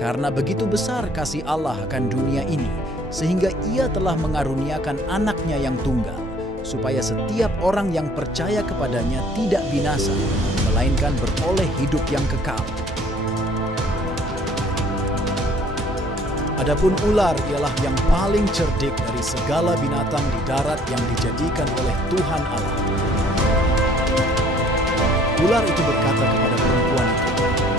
Karena begitu besar kasih Allah akan dunia ini, sehingga Ia telah mengaruniakan anaknya yang tunggal, supaya setiap orang yang percaya kepadanya tidak binasa, melainkan beroleh hidup yang kekal. Adapun ular ialah yang paling cerdik dari segala binatang di darat yang dijadikan oleh Tuhan Allah. Ular itu berkata kepada perempuan itu,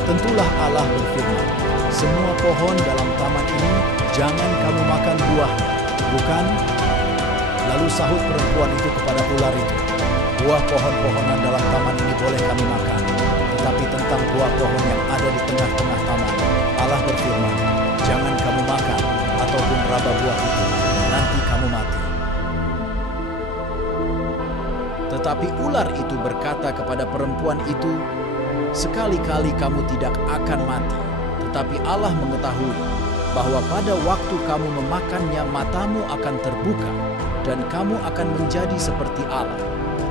"Tentulah Allah berfirman, semua pohon dalam taman ini jangan kamu makan buahnya, bukan?" Lalu sahut perempuan itu kepada ular itu, "Buah pohon-pohonan dalam taman ini boleh kami makan, tetapi tentang buah pohon yang ada di tengah-tengah taman, Allah berfirman, jangan kamu makan ataupun raba buah itu, nanti kamu mati." Tetapi ular itu berkata kepada perempuan itu, "Sekali-kali kamu tidak akan mati, tetapi Allah mengetahui bahwa pada waktu kamu memakannya matamu akan terbuka, dan kamu akan menjadi seperti Allah,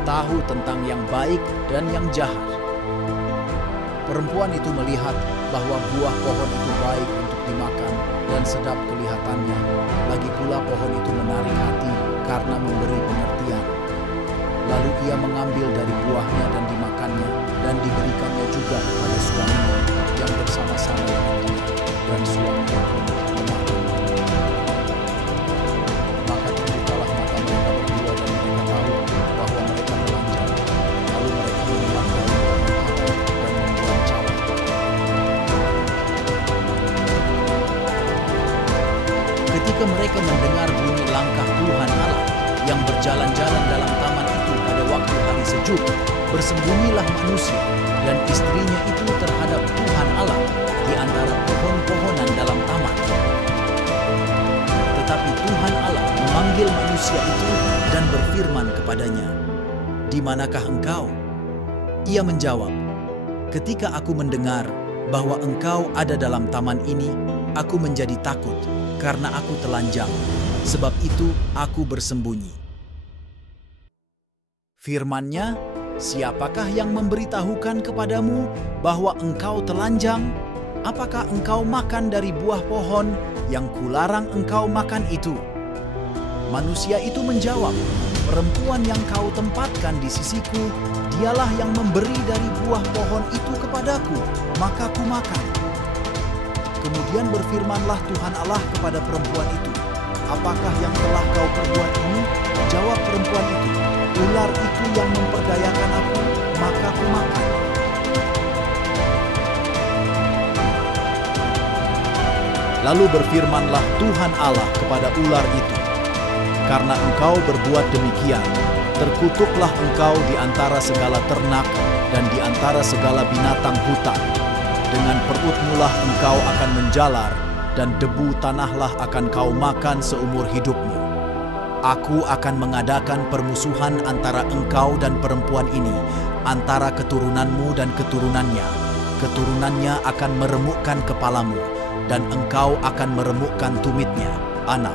tahu tentang yang baik dan yang jahat." Perempuan itu melihat bahwa buah pohon itu baik untuk dimakan dan sedap kelihatannya, lagi pula pohon itu menarik hati karena memberi pengertian. Lalu ia mengambil dari buahnya dan dimakannya, dan diberikannya juga kepada suaminya yang bersama-sama dengan dia, dan suaminya pun memakannya. Maka terbukalah mata mereka berdua dan mereka tahu bahwa mereka telanjang. Lalu mereka menebang daun pohon ara dan membuat cawat. Ketika mereka mendengar bunyi langkah Tuhan Allah yang berjalan-jalan dalam taman itu pada waktu hari sejuk, bersembunyilah manusia dan istrinya itu terhadap Tuhan Allah di antara pohon-pohonan dalam taman. Tetapi Tuhan Allah memanggil manusia itu dan berfirman kepadanya, "Di manakah engkau?" Ia menjawab, "Ketika aku mendengar bahwa engkau ada dalam taman ini, aku menjadi takut karena aku telanjang, sebab itu aku bersembunyi." Firman-Nya, "Siapakah yang memberitahukan kepadamu bahwa engkau telanjang? Apakah engkau makan dari buah pohon yang kularang engkau makan itu?" Manusia itu menjawab, "Perempuan yang kau tempatkan di sisiku, dialah yang memberi dari buah pohon itu kepadaku, maka ku makan." Kemudian berfirmanlah Tuhan Allah kepada perempuan itu, "Apakah yang telah kau perbuat ini?" Jawab perempuan itu, "Ular itu yang memperdayakan aku, maka ku makan." Lalu berfirmanlah Tuhan Allah kepada ular itu, "Karena engkau berbuat demikian, terkutuklah engkau di antara segala ternak dan di antara segala binatang hutan. Dengan perutmu lah engkau akan menjalar, dan debu tanahlah akan kau makan seumur hidupmu. Aku akan mengadakan permusuhan antara engkau dan perempuan ini, antara keturunanmu dan keturunannya. Keturunannya akan meremukkan kepalamu, dan engkau akan meremukkan tumitnya, anak."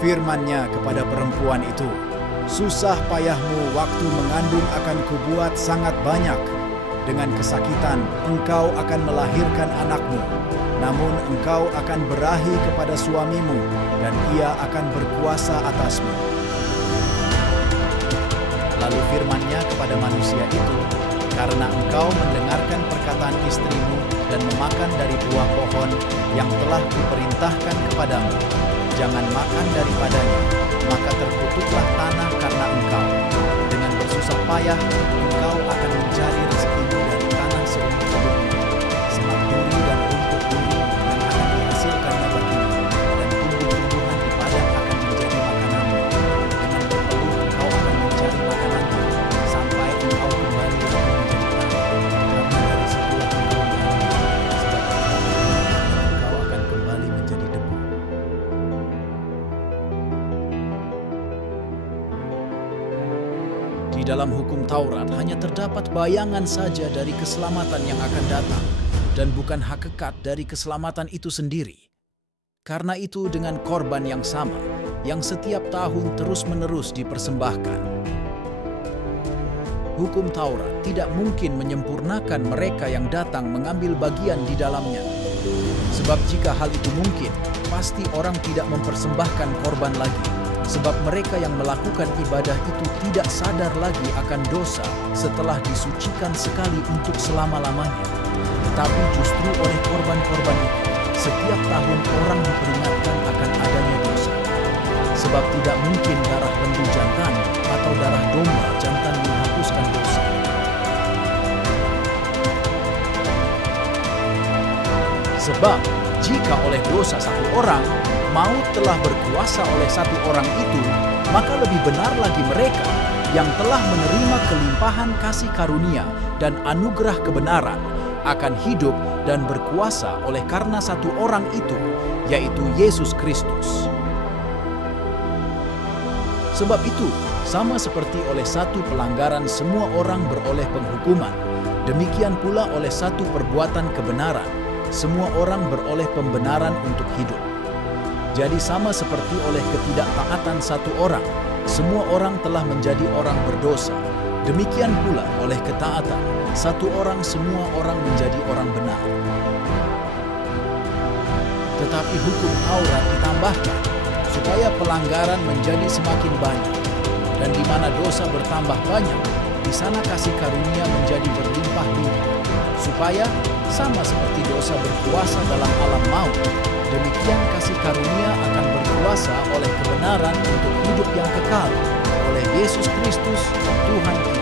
Firman-Nya kepada perempuan itu, "Susah payahmu waktu mengandung akan kubuat sangat banyak. Dengan kesakitan engkau akan melahirkan anakmu. Namun engkau akan berahi kepada suamimu, dan ia akan berkuasa atasmu." Lalu firman-Nya kepada manusia itu, "Karena engkau mendengarkan perkataan istrimu dan memakan dari buah pohon yang telah kuperintahkan kepadamu, jangan makan daripadanya, maka terkutuklah tanah karena engkau. Dengan bersusah payah engkau akan mencari rezekimu dari tanah seumur hidupmu. Semak duri dan rumput duri yang akan dihasilkannya bagimu, dan tumbuh-tumbuhan di padang akan menjadi makananmu. Dengan berpeluh engkau akan mencari makananmu, sampai engkau kembali lagi menjadi tanah. Karena dari situlah engkau diambil, sebab engkau akan kembali menjadi debu." Di dalam hukum Taurat hanya terdapat bayangan saja dari keselamatan yang akan datang, dan bukan hakikat dari keselamatan itu sendiri. Karena itu dengan korban yang sama, yang setiap tahun terus-menerus dipersembahkan. hukum Taurat tidak mungkin menyempurnakan mereka yang datang mengambil bagian di dalamnya. Sebab jika hal itu mungkin, pasti orang tidak mempersembahkan korban lagi. Sebab mereka yang melakukan ibadah itu tidak sadar lagi akan dosa setelah disucikan sekali untuk selama-lamanya. Tetapi justru oleh korban-korban itu, setiap tahun orang diperingatkan akan adanya dosa. Sebab tidak mungkin darah lembu jantan atau darah domba jantan menghapuskan dosa. Sebab jika oleh dosa satu orang, maut telah berkuasa oleh satu orang itu, maka lebih benar lagi mereka yang telah menerima kelimpahan kasih karunia dan anugerah kebenaran akan hidup dan berkuasa oleh karena satu orang itu, yaitu Yesus Kristus. Sebab itu, sama seperti oleh satu pelanggaran semua orang beroleh penghukuman, demikian pula oleh satu perbuatan kebenaran, semua orang beroleh pembenaran untuk hidup. Jadi sama seperti oleh ketidaktaatan satu orang, semua orang telah menjadi orang berdosa. Demikian pula oleh ketaatan, satu orang semua orang menjadi orang benar. Tetapi hukum Taurat ditambahkan, supaya pelanggaran menjadi semakin banyak. Dan di mana dosa bertambah banyak, di sana kasih karunia menjadi berlimpah-limpah. Supaya sama seperti dosa berkuasa dalam alam maut, demikian kasih karunia akan berkuasa oleh kebenaran untuk hidup yang kekal oleh Yesus Kristus Tuhan kita.